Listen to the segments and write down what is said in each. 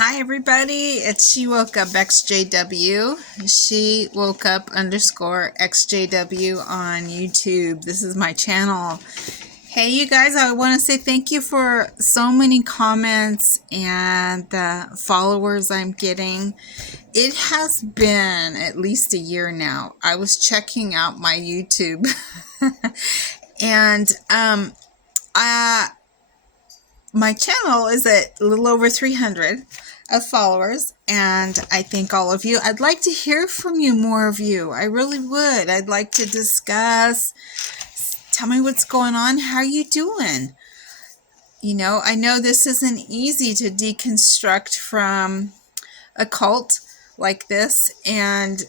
Hi everybody, it's She Woke Up XJW. She Woke Up underscore XJW on YouTube. This is my channel. Hey you guys, I want to say thank you for so many comments and the followers I'm getting. It has been at least a year now. I was checking out my YouTube and my channel is at a little over 300 of followers, and I thank all of you. I'd like to hear from you, more of you. I really would. I'd like to discuss. Tell me what's going on. How are you doing? You know, I know this isn't easy to deconstruct from a cult like this, and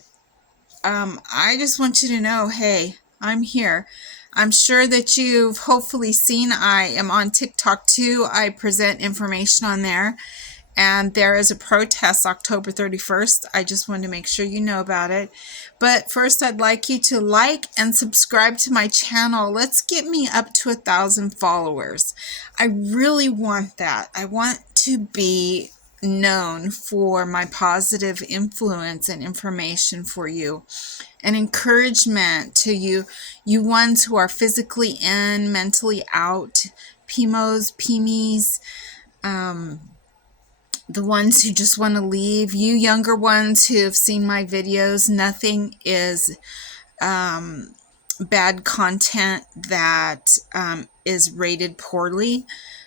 I just want you to know, hey, I'm here. I'm sure that you've hopefully seen I am on TikTok too. I present information on there. And there is a protest October 31st. I just wanted to make sure you know about it. But first, I'd like you to like and subscribe to my channel. Let's get me up to 1,000 followers. I really want that. I want to be known for my positive influence and information for you, and encouragement to you ones who are physically in, mentally out, pimos, the ones who just want to leave, you younger ones who have seen my videos. Nothing is bad content that is rated poorly.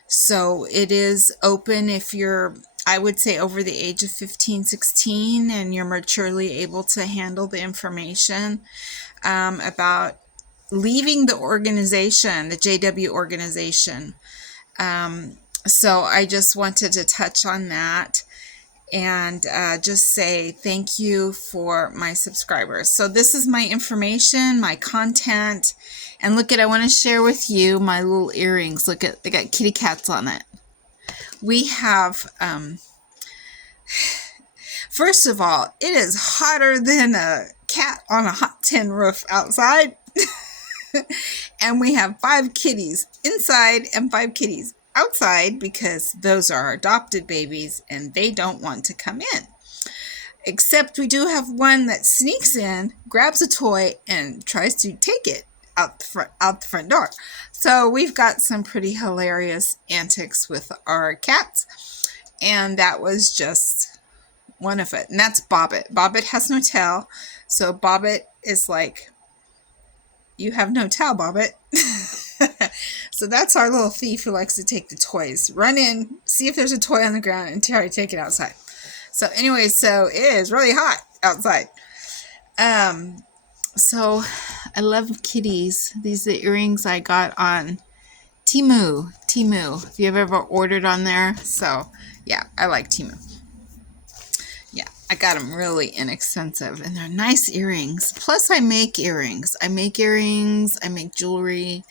So it is open if you're, I would say, over the age of 15, 16, and you're maturely able to handle the information about leaving the organization, the JW organization. So I just wanted to touch on that and just say thank you for my subscribers. So this is my information, my content, and look at, I want to share with you my little earrings. Look at, they got kitty cats on it. We have, first of all, it is hotter than a cat on a hot tin roof outside. And we have 5 kitties inside and 5 kitties outside because those are adopted babies and they don't want to come in. Except we do have one that sneaks in, grabs a toy, and tries to take it out the front door. So we've got some pretty hilarious antics with our cats, and that was just one of it. And that's Bobbit. Bobbit has no tail, so Bobbit is like, you have no tail, Bobbit. So that's our little thief who likes to take the toys. Run in, see if there's a toy on the ground, and try to take it outside. So anyway, so it is really hot outside. So I love kitties. These are the earrings I got on Temu, if you've ever ordered on there. So yeah, I like Temu. Yeah, I got them really inexpensive, and they're nice earrings. Plus I make earrings. I make jewelry.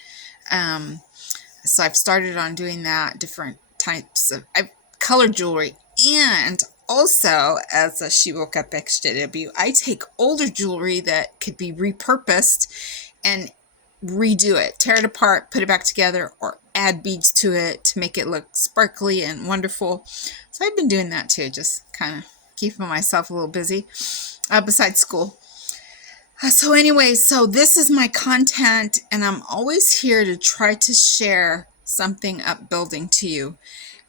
So I've started on doing that, different types of color jewelry. And also, as a She Woke Up XJW, I take older jewelry that could be repurposed and redo it, tear it apart, put it back together, or add beads to it to make it look sparkly and wonderful. So I've been doing that too, just kind of keeping myself a little busy besides school. So anyway, so this is my content, and I'm always here to try to share something upbuilding to you.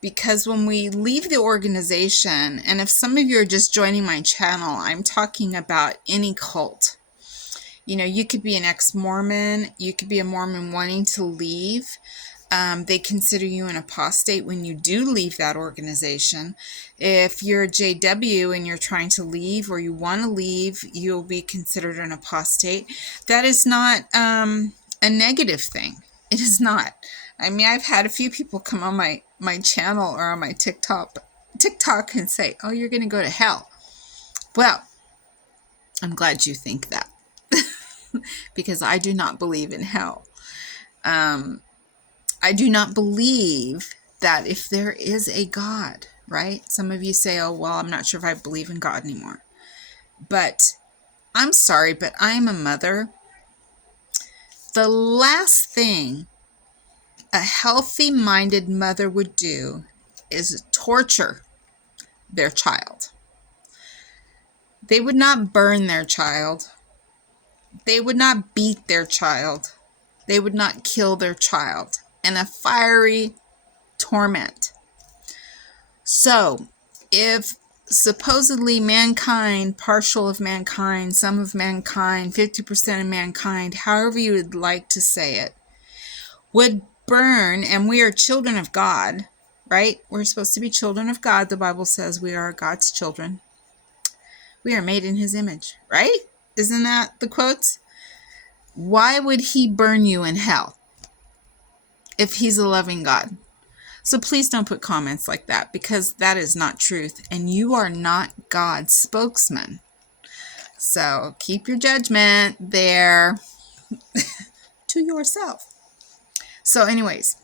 Because when we leave the organization, and if some of you are just joining my channel, I'm talking about any cult. You know, you could be an ex-Mormon, you could be a Mormon wanting to leave. They consider you an apostate when you do leave that organization. If you're a JW and you're trying to leave, or you want to leave, you'll be considered an apostate. That is not a negative thing. It is not. I mean, I've had a few people come on my channel or on my TikTok and say, oh, you're going to go to hell. Well, I'm glad you think that. Because I do not believe in hell. I do not believe that if there is a God, right? Some of you say, oh, well, I'm not sure if I believe in God anymore. But I'm sorry, but I am a mother. The last thing a healthy-minded mother would do is torture their child. They would not burn their child. They would not beat their child. They would not kill their child in a fiery torment. So, if supposedly mankind, partial of mankind, some of mankind, 50% of mankind, however you would like to say it, would burn, and we are children of God, right? We're supposed to be children of God. The Bible says we are God's children. We are made in his image, right? Isn't that the quotes? Why would he burn you in hell if he's a loving God? So please don't put comments like that, because that is not truth, and you are not God's spokesman. So keep your judgment there to yourself. So anyways,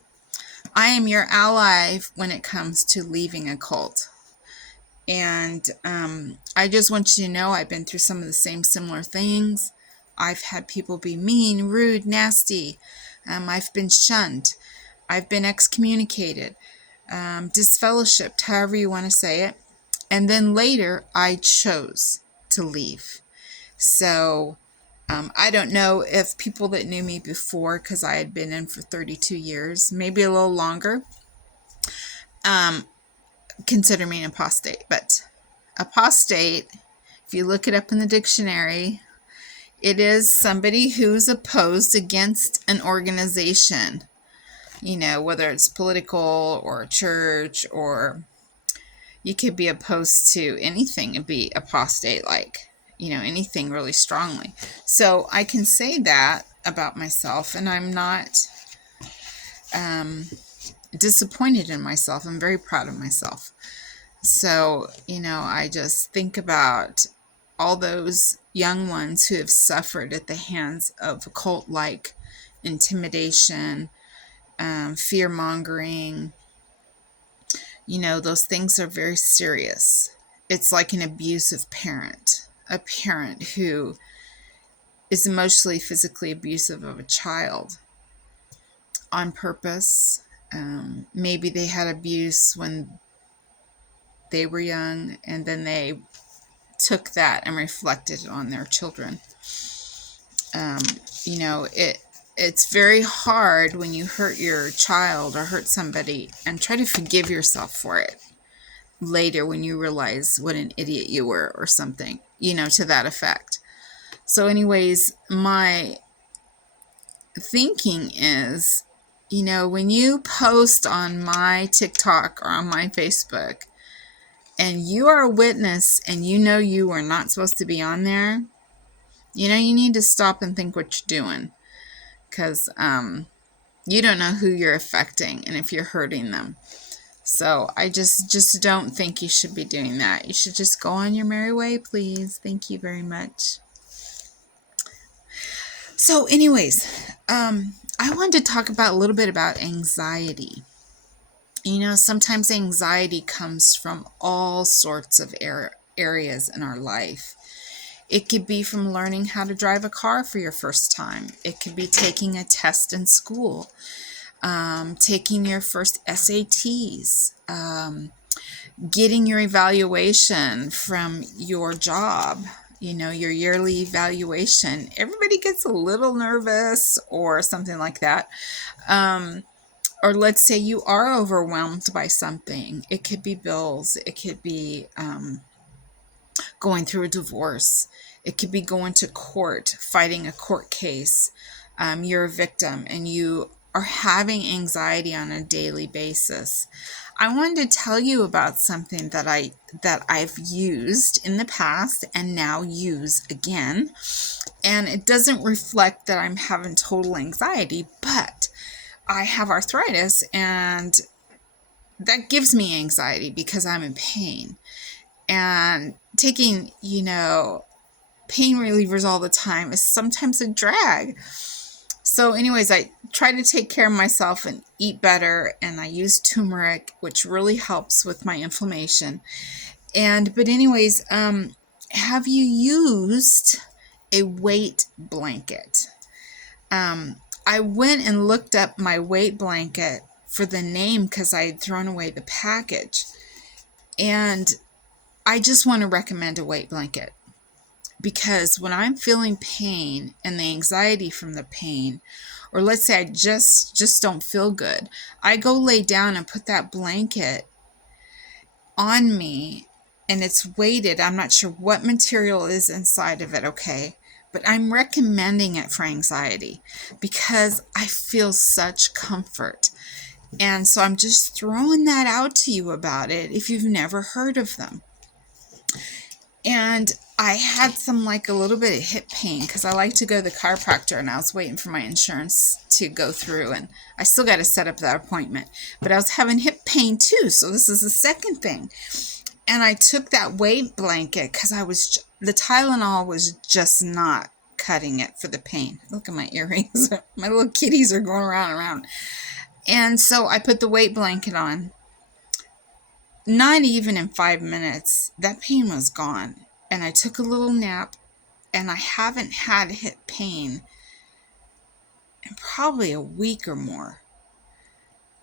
I am your ally when it comes to leaving a cult. And I just want you to know I've been through some of the same similar things. I've had people be mean, rude, nasty. I've been shunned. I've been excommunicated, disfellowshipped, however you want to say it. And then later, I chose to leave. So I don't know if people that knew me before, because I had been in for 32 years, maybe a little longer, consider me an apostate. But apostate, if you look it up in the dictionary, it is somebody who's opposed against an organization, you know, whether it's political or a church, or you could be opposed to anything and be apostate, like, you know, anything really strongly. So I can say that about myself, and I'm not disappointed in myself. I'm very proud of myself. So, you know, I just think about all those young ones who have suffered at the hands of occult-like intimidation, fear-mongering. You know, those things are very serious. It's like an abusive parent, a parent who is emotionally, physically abusive of a child on purpose. Maybe they had abuse when they were young, and then they took that and reflected it on their children. You know, it's very hard when you hurt your child or hurt somebody and try to forgive yourself for it later when you realize what an idiot you were or something, you know, to that effect. So anyways, my thinking is, you know, when you post on my TikTok or on my Facebook and you are a witness and you know you are not supposed to be on there, you know, you need to stop and think what you're doing, because you don't know who you're affecting and if you're hurting them. So I just don't think you should be doing that. You should just go on your merry way, please. Thank you very much. So anyways, I wanted to talk about a little bit about anxiety. You know, sometimes anxiety comes from all sorts of areas in our life. It could be from learning how to drive a car for your first time. It could be taking a test in school, taking your first SATs, getting your evaluation from your job, you know, your yearly evaluation. Everybody gets a little nervous or something like that. Or let's say you are overwhelmed by something. It could be bills. It could be going through a divorce. It could be going to court, fighting a court case. You're a victim and you are having anxiety on a daily basis. I wanted to tell you about something that I've used in the past and now use again. And it doesn't reflect that I'm having total anxiety, but I have arthritis and that gives me anxiety because I'm in pain. And taking, you know, pain relievers all the time is sometimes a drag. So anyways, I try to take care of myself and eat better, and I use turmeric, which really helps with my inflammation. But anyways, have you used a weight blanket? I went and looked up my weight blanket for the name because I had thrown away the package. And I just want to recommend a weight blanket, because when I'm feeling pain and the anxiety from the pain, or let's say I just don't feel good, I go lay down and put that blanket on me, and it's weighted. I'm not sure what material is inside of it, okay? But I'm recommending it for anxiety because I feel such comfort. And so I'm just throwing that out to you about it if you've never heard of them. And I had some, like, a little bit of hip pain because I like to go to the chiropractor, and I was waiting for my insurance to go through, and I still got to set up that appointment. But I was having hip pain too, so this is the second thing. And I took that weight blanket because the Tylenol was just not cutting it for the pain. Look at my earrings. My little kitties are going around and around. And so I put the weight blanket on. Not even in 5 minutes, that pain was gone. And I took a little nap, and I haven't had hip pain in probably a week or more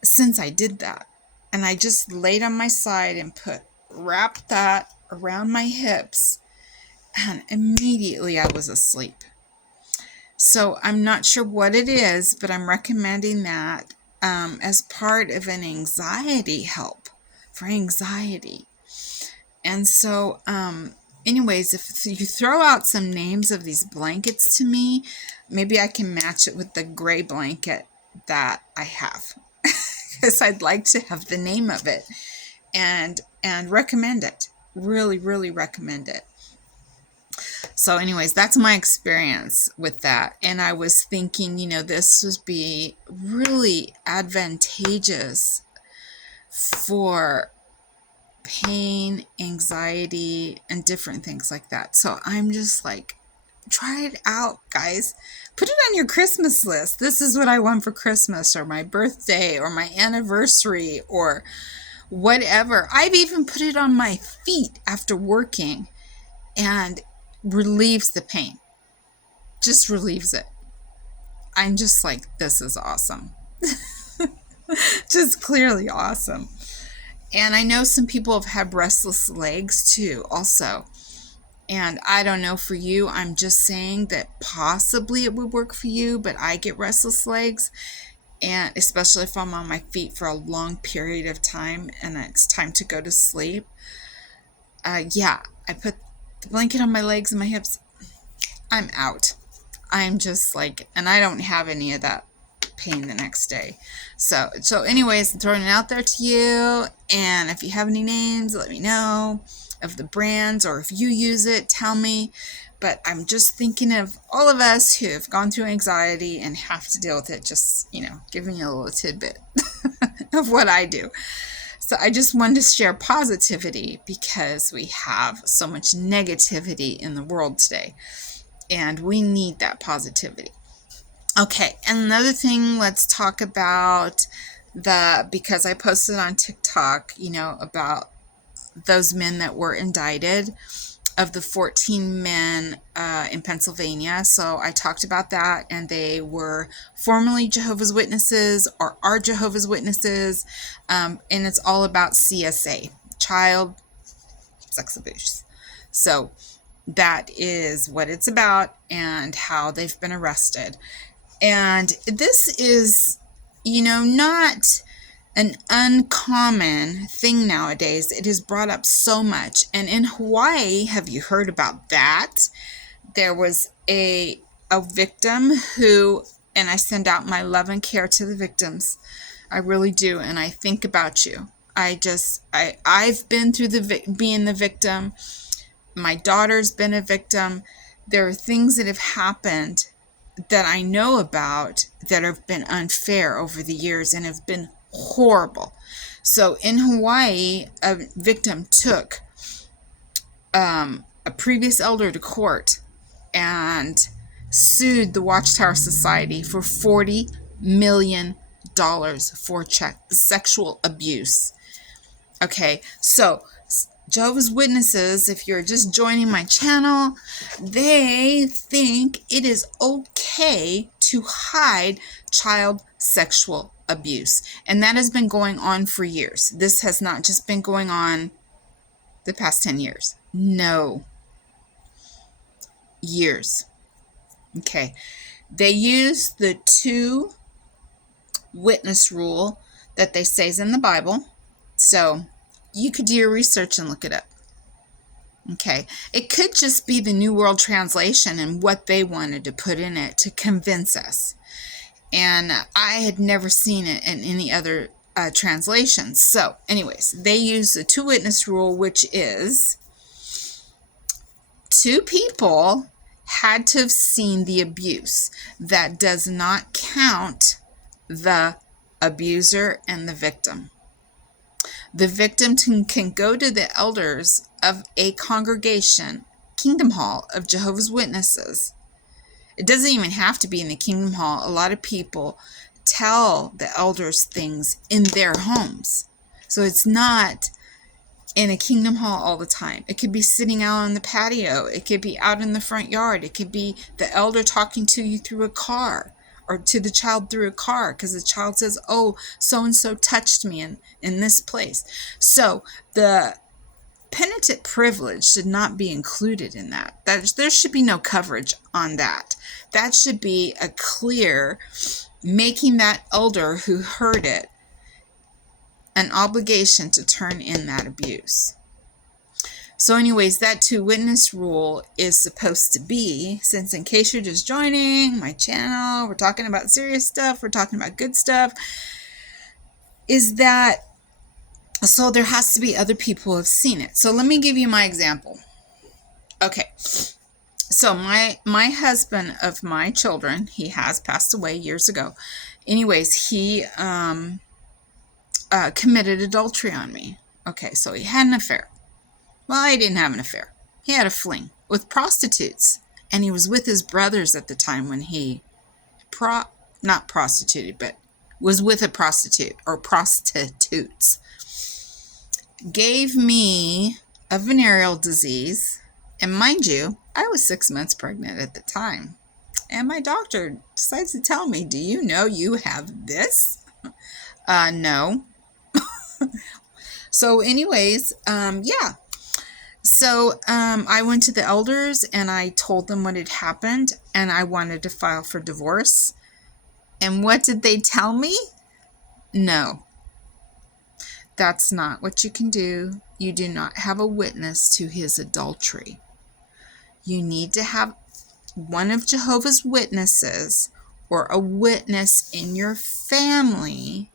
since I did that. And I just laid on my side and wrapped that around my hips, and immediately I was asleep. So I'm not sure what it is, but I'm recommending that as part of an anxiety help for anxiety. And so anyways, if you throw out some names of these blankets to me, maybe I can match it with the gray blanket that I have, because I'd like to have the name of it and recommend it. Really, really recommend it. So anyways, that's my experience with that. And I was thinking, this would be really advantageous for pain, anxiety, and different things like that. So I'm just like, try it out, guys. Put it on your Christmas list. This is what I want for Christmas, or my birthday, or my anniversary, or whatever. I've even put it on my feet after working, and relieves the pain. Just relieves it. I'm just like, this is awesome. Just clearly awesome. And I know some people have had restless legs too, also. And I don't know for you, I'm just saying that possibly it would work for you, but I get restless legs, and especially if I'm on my feet for a long period of time and it's time to go to sleep. I put the blanket on my legs and my hips. I'm out. I'm just like, and I don't have any of that pain the next day. So anyways, I'm throwing it out there to you. And if you have any names, let me know of the brands, or if you use it, tell me. But I'm just thinking of all of us who have gone through anxiety and have to deal with it, just, giving you a little tidbit of what I do. So I just wanted to share positivity, because we have so much negativity in the world today, and we need that positivity. Okay, and another thing, let's talk about because I posted on TikTok, about those men that were indicted, of the 14 men in Pennsylvania. So I talked about that, and they were formerly Jehovah's Witnesses, or are Jehovah's Witnesses, and it's all about CSA, child sex abuse. So that is what it's about, and how they've been arrested. And this is, not an uncommon thing nowadays. It is brought up so much. And in Hawaii, have you heard about that? There was a victim who, and I send out my love and care to the victims. I really do. And I think about you. I've been through being the victim. My daughter's been a victim. There are things that have happened that I know about that have been unfair over the years and have been horrible. So in Hawaii, a victim took a previous elder to court and sued the Watchtower Society for $40 million for sexual abuse. Okay, so Jehovah's Witnesses, if you're just joining my channel, they think it is okay to hide child sexual abuse. And that has been going on for years. This has not just been going on the past 10 years? No. Years. Okay. They use the 2 witness rule that they say is in the Bible. So you could do your research and look it up. Okay. It could just be the New World Translation and what they wanted to put in it to convince us. And I had never seen it in any other translations. So anyways, they use the 2 witness rule, which is 2 people had to have seen the abuse. That does not count the abuser and the victim. The victim can go to the elders of a congregation, Kingdom Hall of Jehovah's Witnesses. It doesn't even have to be in the Kingdom Hall. A lot of people tell the elders things in their homes. So it's not in a Kingdom Hall all the time. It could be sitting out on the patio. It could be out in the front yard. It could be the elder talking to you through a car, or to the child through a car, because the child says, oh, so-and-so touched me in this place. So the penitent privilege should not be included in that. There should be no coverage on that. That should be a clear making that elder who heard it an obligation to turn in that abuse. So anyways, that 2 witness rule is supposed to be, since in case you're just joining my channel, we're talking about serious stuff, we're talking about good stuff, is that, so there has to be other people who have seen it. So let me give you my example. Okay. So my husband of my children, he has passed away years ago. Anyways, he committed adultery on me. Okay, so he had an affair. Well, he didn't have an affair. He had a fling with prostitutes. And he was with his brothers at the time when he not prostituted, but was with a prostitute or prostitutes. Gave me a venereal disease. And mind you, I was 6 months pregnant at the time. And my doctor decides to tell me, do you know you have this? No. So anyways, yeah. So I went to the elders and I told them what had happened and I wanted to file for divorce. And what did they tell me? No. That's not what you can do. You do not have a witness to his adultery. You need to have one of Jehovah's Witnesses or a witness in your family,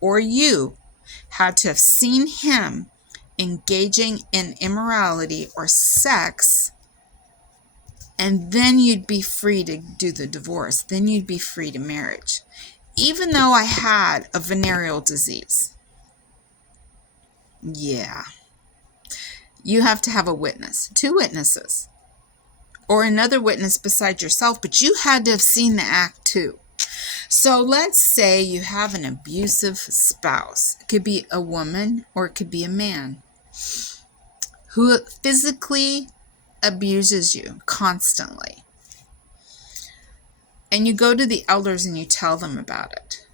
or you had to have seen him engaging in immorality or sex, and then you'd be free to do the divorce. Then you'd be free to marriage. Even though I had a venereal disease. Yeah. You have to have a witness, 2 witnesses, or another witness besides yourself, but you had to have seen the act too. So let's say you have an abusive spouse. It could be a woman or it could be a man who physically abuses you constantly. And you go to the elders and you tell them about it.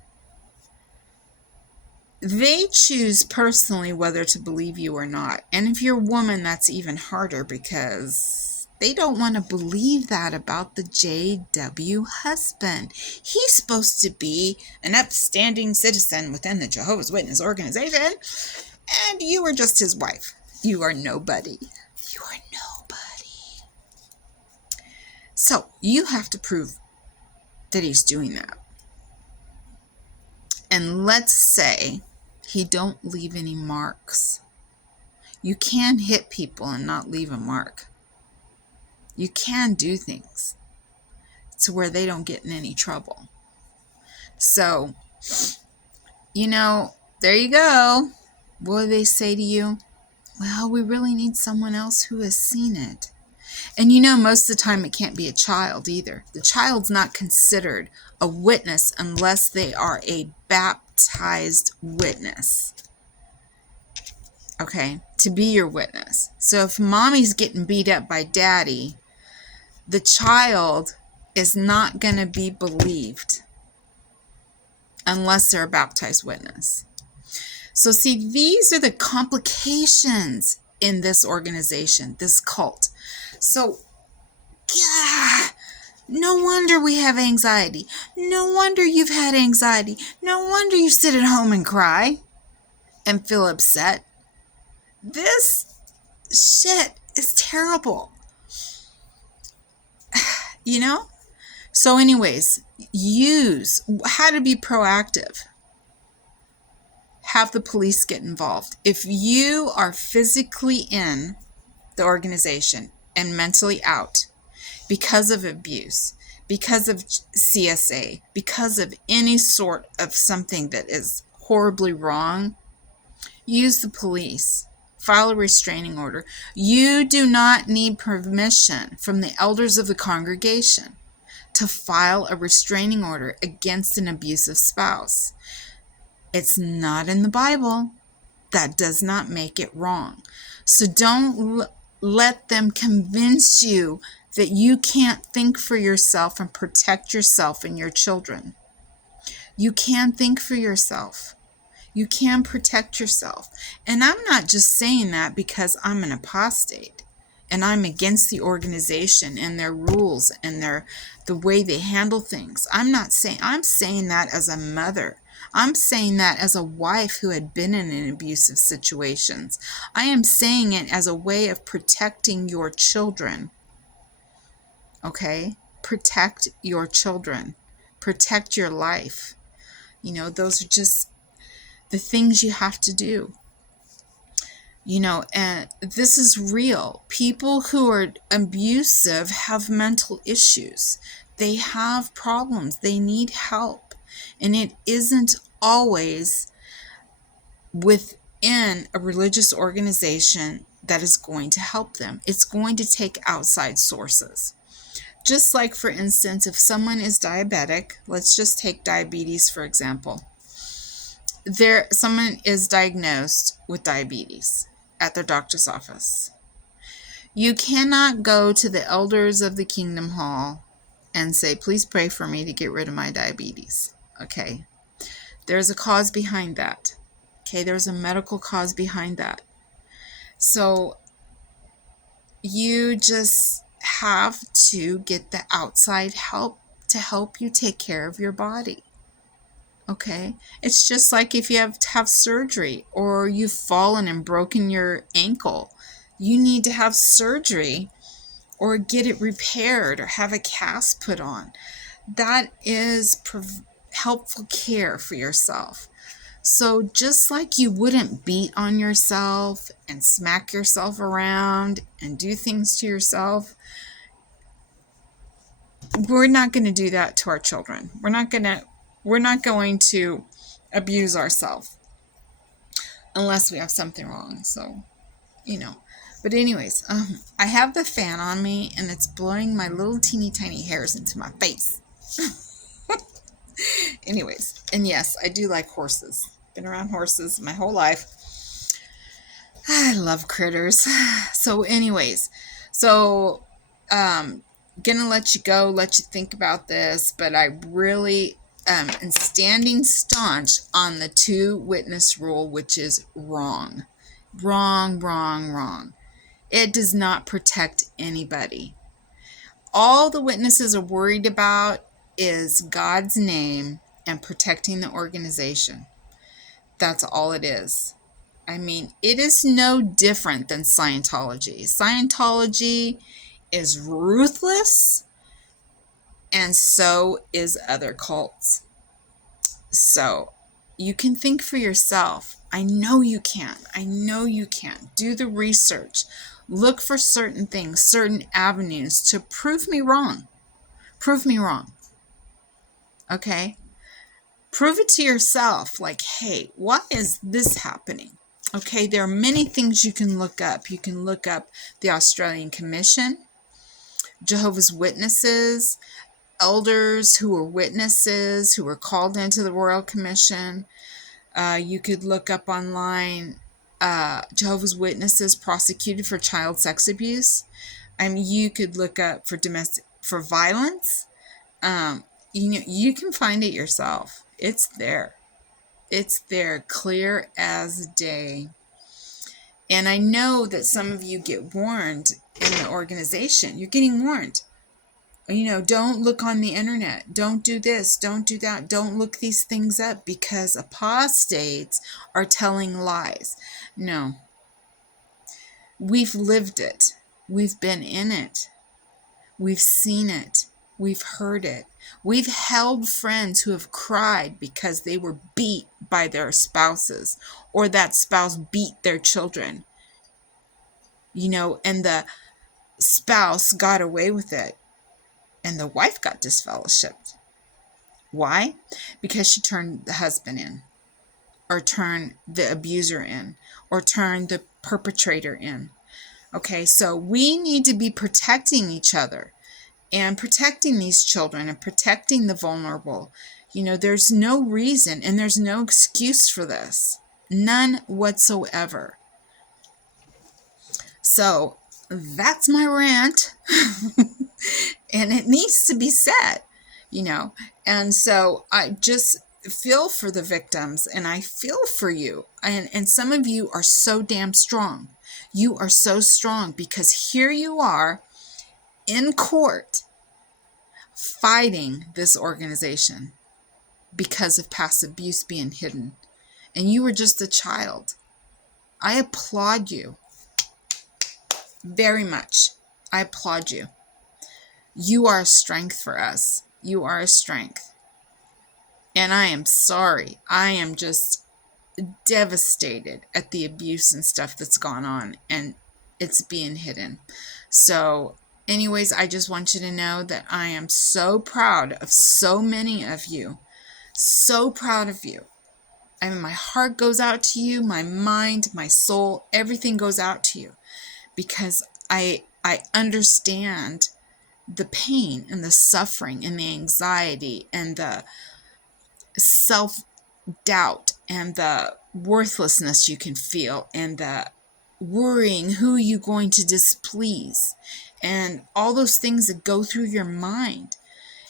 They choose personally whether to believe you or not. And if you're a woman, that's even harder because they don't want to believe that about the JW husband. He's supposed to be an upstanding citizen within the Jehovah's Witness organization, and you are just his wife. You are nobody. You are nobody. So you have to prove that he's doing that. And let's say he don't leave any marks. You can hit people and not leave a mark. You can do things to where they don't get in any trouble. So, there you go. What do they say to you? Well, we really need someone else who has seen it. And most of the time it can't be a child either. The child's not considered a witness unless they are a baptized witness. Okay, to be your witness. So if mommy's getting beat up by daddy, the child is not going to be believed unless they're a baptized witness. So see, these are the complications in this organization, this cult. So, yeah, no wonder we have anxiety. No wonder you've had anxiety. No wonder you sit at home and cry and feel upset. This shit is terrible. You know? So anyways, use how to be proactive. Have the police get involved. If you are physically in the organization and mentally out because of abuse, because of CSA, because of any sort of something that is horribly wrong, use the police. File a restraining order. You do not need permission from the elders of the congregation to file a restraining order against an abusive spouse. It's not in the Bible. That does not make it wrong. So don't let them convince you that you can't think for yourself and protect yourself and your children. You can think for yourself. You can protect yourself. And I'm not just saying that because I'm an apostate and I'm against the organization and their rules and the way they handle things. I'm saying that as a mother. I'm saying that as a wife who had been in abusive situations. I am saying it as a way of protecting your children. Okay? Protect your children. Protect your life. You know, those are just the things you have to do. You know, and this is real. People who are abusive have mental issues. They have problems. They need help. And it isn't always within a religious organization that is going to help them. It's going to take outside sources. Just like, for instance, if someone is diabetic, let's just take diabetes, for example. Someone is diagnosed with diabetes at their doctor's office. You cannot go to the elders of the Kingdom Hall and say, please pray for me to get rid of my diabetes. Okay. There's a cause behind that. Okay. There's a medical cause behind that. So you just have to get the outside help to help you take care of your body. Okay, it's just like if you have to have surgery or you've fallen and broken your ankle. You need to have surgery or get it repaired or have a cast put on. That is helpful care for yourself. So just like you wouldn't beat on yourself and smack yourself around and do things to yourself, we're not going to do that to our children. We're not going to abuse ourselves unless we have something wrong. So, you know. But anyways, I have the fan on me and it's blowing my little teeny tiny hairs into my face. Anyways, and yes, I do like horses. Been around horses my whole life. I love critters. So anyways, gonna let you go, let you think about this, but I really am standing staunch on the 2-witness rule, which is wrong. Wrong. It does not protect anybody. All the witnesses are worried about is God's name and protecting the organization. That's all it is. I mean, it is no different than Scientology. Scientology is ruthless, and so is other cults. So you can think for yourself. I know you can. Do the research. Look for certain things, certain avenues to prove me wrong. Okay? Prove it to yourself. Like, hey, why is this happening? Okay, there are many things you can look up. You can look up the Australian Commission, Jehovah's Witnesses, elders who were witnesses, who were called into the Royal Commission. You could look up online Jehovah's Witnesses prosecuted for child sex abuse. You could look up for violence. You can find it yourself. It's there. It's there, clear as day. And I know that some of you get warned in the organization. You're getting warned. Don't look on the internet. Don't do this. Don't do that. Don't look these things up because apostates are telling lies. No. We've lived it. We've been in it. We've seen it. We've heard it. We've held friends who have cried because they were beat by their spouses, or that spouse beat their children. And the spouse got away with it, and the wife got disfellowshipped. Why? Because she turned the husband in, or turned the abuser in, or turned the perpetrator in. Okay, so we need to be protecting each other and protecting these children and protecting the vulnerable. There's no reason and there's no excuse for this. None whatsoever. So that's my rant. And it needs to be said, And so I just feel for the victims, and I feel for you. And some of you are so damn strong. You are so strong because here you are in court fighting this organization because of past abuse being hidden. And you were just a child. I applaud you very much. I applaud you. You are a strength for us. You are a strength. And I am sorry. I am just devastated at the abuse and stuff that's gone on, and it's being hidden. So anyways, I just want you to know that I am so proud of so many of you. So proud of you. My heart goes out to you, my mind, my soul, everything goes out to you because I understand the pain and the suffering and the anxiety and the self-doubt and the worthlessness you can feel and the worrying who you're going to displease and all those things that go through your mind.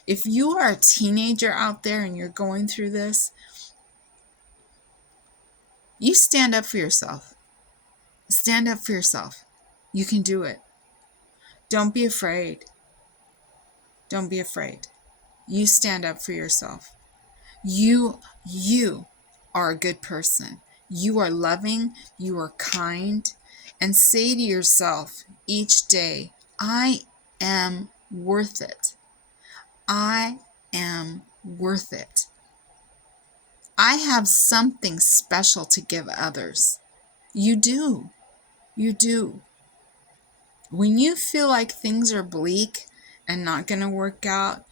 If you are a teenager out there and you're going through this, you stand up for yourself. Stand up for yourself. You can do it. Don't be afraid. Don't be afraid. You stand up for yourself. You are a good person. You are loving. You are kind. And say to yourself each day, I am worth it. I am worth it. I have something special to give others. You do. You do. When you feel like things are bleak and not going to work out,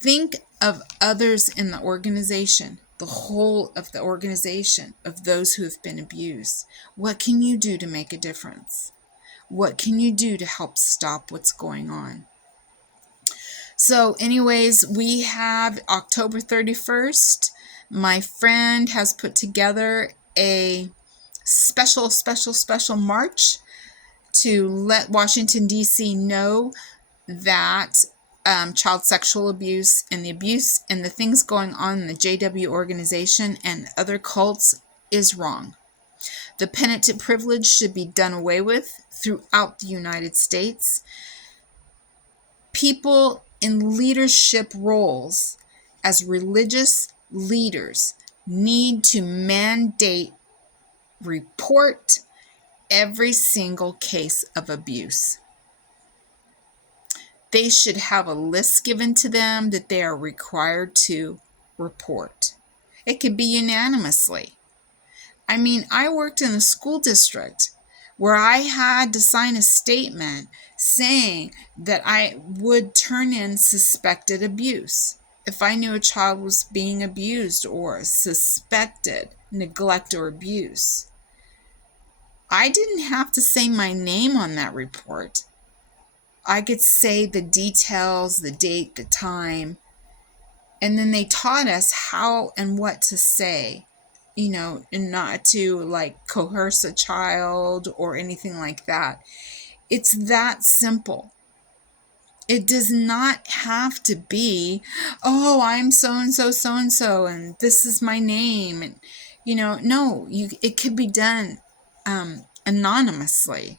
think of others in the organization, the whole of the organization, of those who have been abused. What can you do to make a difference? What can you do to help stop what's going on? So anyways, we have October 31st. My friend has put together a special march to let Washington, D.C. know that child sexual abuse and the things going on in the JW organization and other cults is wrong. The penitent privilege should be done away with throughout the United States. People in leadership roles as religious leaders need to mandate report every single case of abuse. They should have a list given to them that they are required to report. It could be unanimously. I worked in a school district where I had to sign a statement saying that I would turn in suspected abuse. If I knew a child was being abused or suspected neglect or abuse, I didn't have to say my name on that report. I could say the details, the date, the time, and then they taught us how and what to say, and not to coerce a child or anything like that. It's that simple. It does not have to be, oh, I'm so-and-so, so-and-so, and this is my name. And, no, it could be done in anonymously.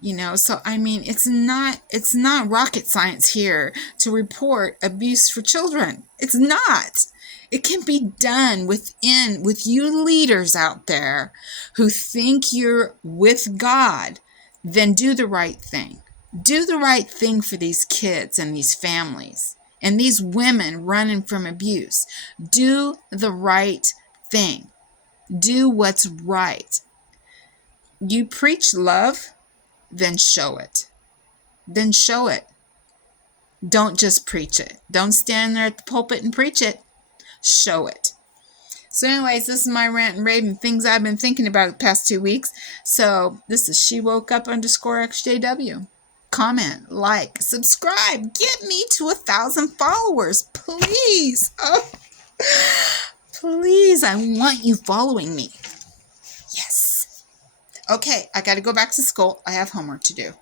You know, so I mean, it's not rocket science here to report abuse for children. It's not. It can be done with you leaders out there who think you're with God. Then do the right thing. Do the right thing for these kids and these families and these women running from abuse. Do the right thing. Do what's right. You preach love, then show it. Then show it. Don't just preach it. Don't stand there at the pulpit and preach it. Show it. So anyways, this is my rant and rave and things I've been thinking about the past 2 weeks. So this is SheWokeUp_XJW. Comment, like, subscribe. Get me to 1,000 followers, please. Oh, please, I want you following me. Yes. Okay, I got to go back to school. I have homework to do.